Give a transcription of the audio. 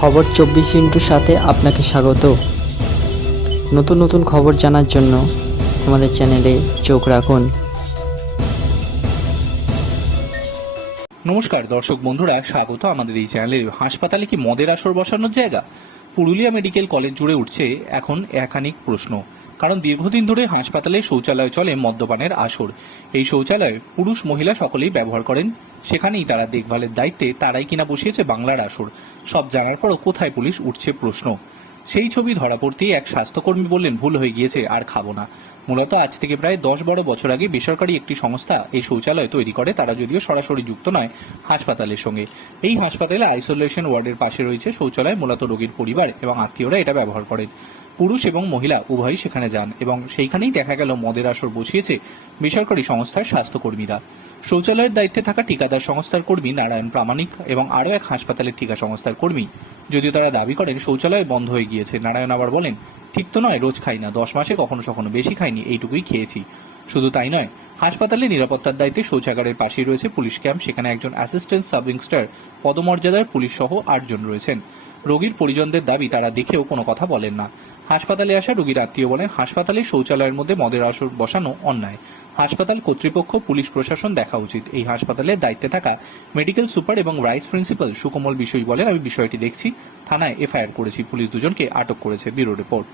খবর চব্বিশ ইন্টুর সাথে আপনাকে স্বাগত। নতুন নতুন খবর জানার জন্য আমাদের চ্যানেলে চোখ রাখুন। নমস্কার, দর্শক বন্ধুরা, স্বাগত আমাদের এই চ্যানেলে। হাসপাতালে কি মদের আসর বসানোর জায়গা? পুরুলিয়া মেডিকেল কলেজ জুড়ে উঠছে এখন একাধিক প্রশ্ন। কারণ দীর্ঘদিন ধরে হাসপাতালে শৌচালয় চলে মদ্যপানের আসর। এই শৌচালয় পুরুষ মহিলা সকলেই ব্যবহার করেন। সেখানেই তারা দেখভালের দায়িত্বে তারাই কিনা বসিয়েছে বাংলার আসর। সব জানার পরও কোথায় পুলিশ উঠছে প্রশ্ন। সেই ছবি ধরা পড়তেই এক স্বাস্থ্যকর্মী বললেন, ভুল হয়ে গিয়েছে, আর খাব না। মূলত আজ থেকে প্রায় দশ বারো বছর আগে বেসরকারি একটি সংস্থা এই শৌচালয় তৈরি করে, তারা যদিও সরাসরি যুক্ত নয়, হাসপাতালের সঙ্গে। এই হাসপাতালে আইসোলেশন ওয়ার্ডের পাশে রয়েছে শৌচালয়, মূলত রোগীর পরিবার এবং আত্মীয়রা এটা ব্যবহার করেন। পুরুষ এবং মহিলা উভয়ই সেখানে যান এবং সেইখানেই দেখা গেল মদের আসর বসিয়েছে বেসরকারি সংস্থার স্বাস্থ্যকর্মীরা। শৌচালয়ের দায়িত্বে থাকা ঠিকাদার সংস্থার কর্মী নারায়ণ প্রামাণিক এবং আরও এক হাসপাতালের ঠিকা সংস্থার কর্মী। যদিও তারা দাবি করেন, শৌচালয় বন্ধ হয়ে গিয়েছে। নারায়ণ আবার বলেন, ঠিক তো নয়, রোজ খাই না। দশ মাসে কখনো কখনো বেশি খাইনি, এইটুকুই খেয়েছি। শুধু তাই নয়, হাসপাতালে নিরাপত্তার দায়িত্বে শৌচাগারের পাশেই রয়েছে পুলিশ ক্যাম্প, সেখানে একজন অ্যাসিস্ট্যান্ট সাব পদমর্যাদার পুলিশ সহ আটজন রয়েছেন। রোগীর পরিজনদের দাবি, তারা দেখেও কোনো কথা বলেন না। হাসপাতালে আসা রোগীর আত্মীয় বলেন, হাসপাতালে শৌচালয়ের মধ্যে মদের আসর বসানো অন্যায়। হাসপাতাল কর্তৃপক্ষ, পুলিশ প্রশাসন দেখা উচিত। এই হাসপাতালে দায়িত্বে থাকা মেডিকেল সুপার এবং ভাইস প্রিন্সিপাল সুকমল বিষয় বলেন, আমি বিষয়টি দেখছি, থানায় এফআইআর করেছি, পুলিশ দুজনকে আটক করেছে, ব্যুরো রিপোর্ট।